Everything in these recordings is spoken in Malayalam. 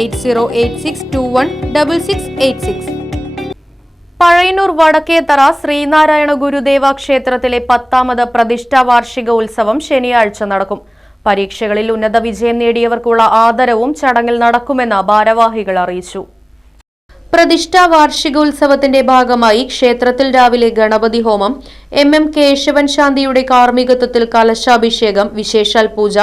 Eight zero eight six two one double six eight six. Pazhayannur Vadakkethara Sreenarayana Gurudeva ക്ഷേത്രത്തിലെ പത്താമത് പ്രതിഷ്ഠാ വാർഷിക ഉത്സവം ശനിയാഴ്ച നടക്കും. പരീക്ഷകളിൽ ഉന്നത വിജയം നേടിയവർക്കുള്ള ആദരവും ചടങ്ങിൽ നടക്കുമെന്ന് ഭാരവാഹികൾ അറിയിച്ചു. പ്രതിഷ്ഠാ വാർഷികോത്സവത്തിന്റെ ഭാഗമായി ക്ഷേത്രത്തിൽ രാവിലെ ഗണപതി ഹോമം എം എം കേശവൻ ശാന്തിയുടെ കാർമ്മികത്വത്തിൽ കലശാഭിഷേകം വിശേഷാൽ പൂജ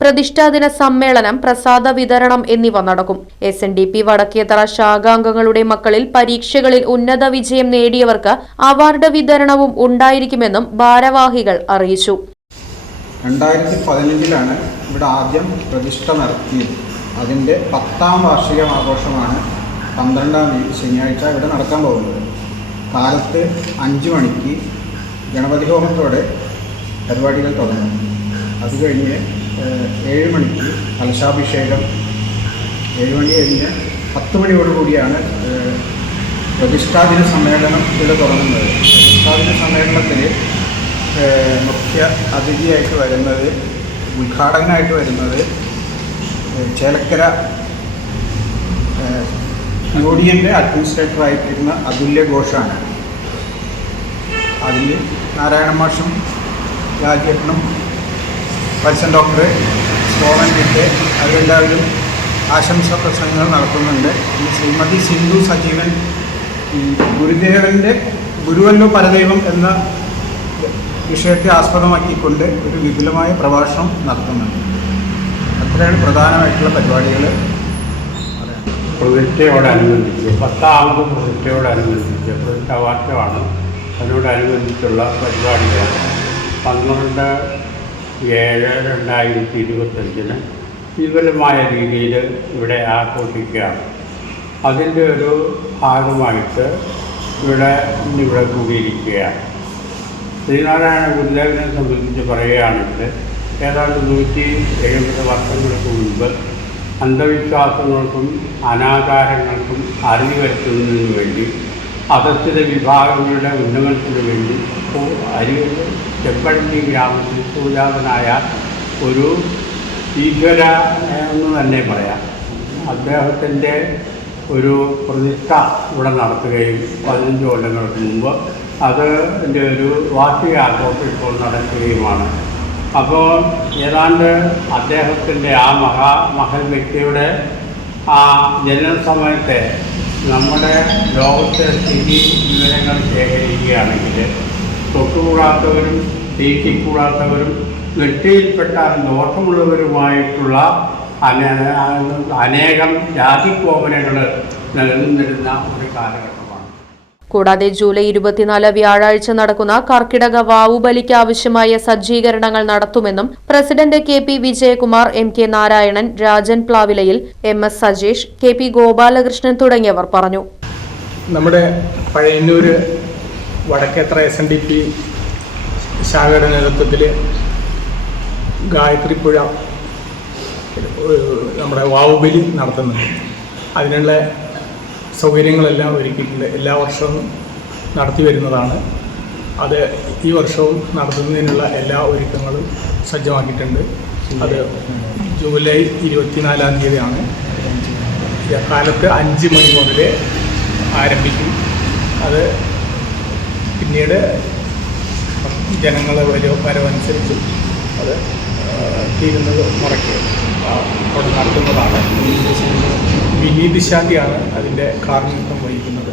പ്രതിഷ്ഠാദിന സമ്മേളനം പ്രസാദ വിതരണം എന്നിവ നടക്കും. S N D P Vadakkethara ശാഖാംഗങ്ങളുടെ മക്കളിൽ പരീക്ഷകളിൽ ഉന്നത വിജയം നേടിയവർക്ക് അവാർഡ് വിതരണവും ഉണ്ടായിരിക്കുമെന്നും ഭാരവാഹികൾ അറിയിച്ചു. രണ്ടായിരത്തി പതിനഞ്ചിലാണ് ഇവിടെ ആദ്യം പ്രതിഷ്ഠ നടത്തിയത്. അതിന്റെ പത്താം വാർഷിക ആഘോഷമാണ് പന്ത്രണ്ടാം തീയതി ശനിയാഴ്ച ഇവിടെ നടക്കാൻ പോകുന്നത്. കാലത്ത് അഞ്ച് മണിക്ക് ഗണപതി ഹോമത്തോടെ പരിപാടികൾ തുടങ്ങും. അത് കഴിഞ്ഞ് ഏഴ് മണിക്ക് കലശാഭിഷേകം. ഏഴ് മണി കഴിഞ്ഞ് പത്ത് മണിയോടുകൂടിയാണ് പ്രതിഷ്ഠാദിന സമ്മേളനം ഇവിടെ തുടങ്ങുന്നത്. പ്രതിഷ്ഠാദിന സമ്മേളനത്തിൽ മുഖ്യ അതിഥിയായിട്ട് വരുന്നത് ഉദ്ഘാടകനായിട്ട് വരുന്നത് ചേലക്കര യു ഡി എന്റെ അഡ്മിനിസ്ട്രേറ്ററായിട്ടിരുന്ന അതുല്യ ഘോഷാണ്. അതിൽ നാരായണ മാഷും രാജേട്ടനും പത്സൻ ഡോക്ടർ സ്ലോവന്റിന്റെ അതെല്ലാവരും ആശംസ പ്രസംഗങ്ങൾ നടത്തുന്നുണ്ട്. ഈ ശ്രീമതി സിന്ധു സജീവൻ ഗുരുദേവന്റെ ഗുരുവല്ലോ പരദൈവം എന്ന വിഷയത്തെ ആസ്പദമാക്കിക്കൊണ്ട് ഒരു വിപുലമായ പ്രഭാഷണം നടത്തുന്നുണ്ട്. അത്രയാണ് പ്രധാനമായിട്ടുള്ള പരിപാടികൾ പ്രതിഷ്ഠയോടനുബന്ധിച്ച് പത്താമത് പ്രതിഷ്ഠയോടനുബന്ധിച്ച് അവാർഡാണ് അതിനോടനുബന്ധിച്ചുള്ള പരിപാടികൾ പന്ത്രണ്ട് ഏഴ് രണ്ടായിരത്തി ഇരുപത്തഞ്ചിന് വിപുലമായ രീതിയിൽ ഇവിടെ ആഘോഷിക്കുകയാണ് അതിന്റെ ഒരു ഭാഗമായിട്ട് ഇവിടെ ഇന്നിവിടെ കൂടിയിരിക്കുകയാണ്. ശ്രീനാരായണ ഗുരുദേവനെ സംബന്ധിച്ച് പറയുകയാണെങ്കിൽ ഏതാണ്ട് നൂറ്റി എഴുപത് വർഷങ്ങൾക്ക് മുൻപ് അന്ധവിശ്വാസങ്ങൾക്കും അനാചാരങ്ങൾക്കും അറിവ് വരുത്തുന്നതിന് വേണ്ടി അധസ്ഥിത വിഭാഗങ്ങളുടെ ഉന്നമനത്തിന് വേണ്ടി അരി ചെമ്പഴന്തി ഗ്രാമത്തിൽ പൂജാതനായ ഒരു ഈശ്വര എന്ന് തന്നെ പറയാം. അദ്ദേഹത്തിന്റെ ഒരു പ്രതിഷ്ഠ ഇവിടെ നടത്തുകയും പതിനഞ്ച് കൊല്ലങ്ങൾക്ക് മുമ്പ് അത് എന്റെ ഒരു വാർഷിക ആഘോഷം ഇപ്പോൾ നടക്കുകയുമാണ്. അപ്പോൾ ഏതാണ്ട് അദ്ദേഹത്തിന്റെ ആ മഹാ മഹൽ വ്യക്തിയുടെ ആ ജനന സമയത്തെ നമ്മുടെ ലോകത്തെ സ്ഥിതി വിവരങ്ങൾ ശേഖരിക്കുകയാണെങ്കിൽ തൊട്ടുകൂടാത്തവരും തേക്കിക്കൂടാത്തവരും വെട്ടിയിൽപ്പെട്ട ദോഷമുള്ളവരുമായിട്ടുള്ള അനേ- അനേകം ജാതിക്കോമനകൾ നിലനിന്നിരുന്ന ഒരു കാലഘട്ടം കൂടാതെ ജൂലൈ ഇരുപത്തിനാല് വ്യാഴാഴ്ച നടക്കുന്ന കർക്കിടക വാവുബലിക്ക് ആവശ്യമായ സജ്ജീകരണങ്ങൾ നടത്തുമെന്നും president K P Vijayakumar M K Narayanan Rajan പ്ലാവിലയിൽ M S Sajesh K P Gopalakrishnan തുടങ്ങിയവർ പറഞ്ഞു. നമ്മുടെ Pazhayannur Vadakkethra S N D P ശാഖയുടെ നേതൃത്വത്തിൽ ഗായത്രിപ്പുഴ നമ്മുടെ വാവുബലി നടത്തുന്നുണ്ട്. അതിനുള്ള സൗകര്യങ്ങളെല്ലാം ഒരുക്കിയിട്ടുണ്ട്. എല്ലാ വർഷവും നടത്തി വരുന്നതാണ്. അത് ഈ വർഷവും നടത്തുന്നതിനുള്ള എല്ലാ ഒരുക്കങ്ങളും സജ്ജമാക്കിയിട്ടുണ്ട്. അത് ജൂലൈ ഇരുപത്തിനാലാം തീയതിയാണ്. കാലത്ത് അഞ്ച് മണി മുതൽ ആരംഭിക്കും. അത് പിന്നീട് ജനങ്ങളെ വലിയ വരവനുസരിച്ച് അത് തീരുന്നത് മുറയ്ക്ക് അവിടെ നടത്തുന്നതാണ്. വിനീത് ശാന്തിയാണ് അതിന്റെ കാർമ്മിത്വം വഹിക്കുന്നത്.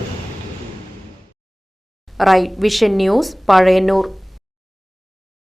Right vision news Pazhayannur.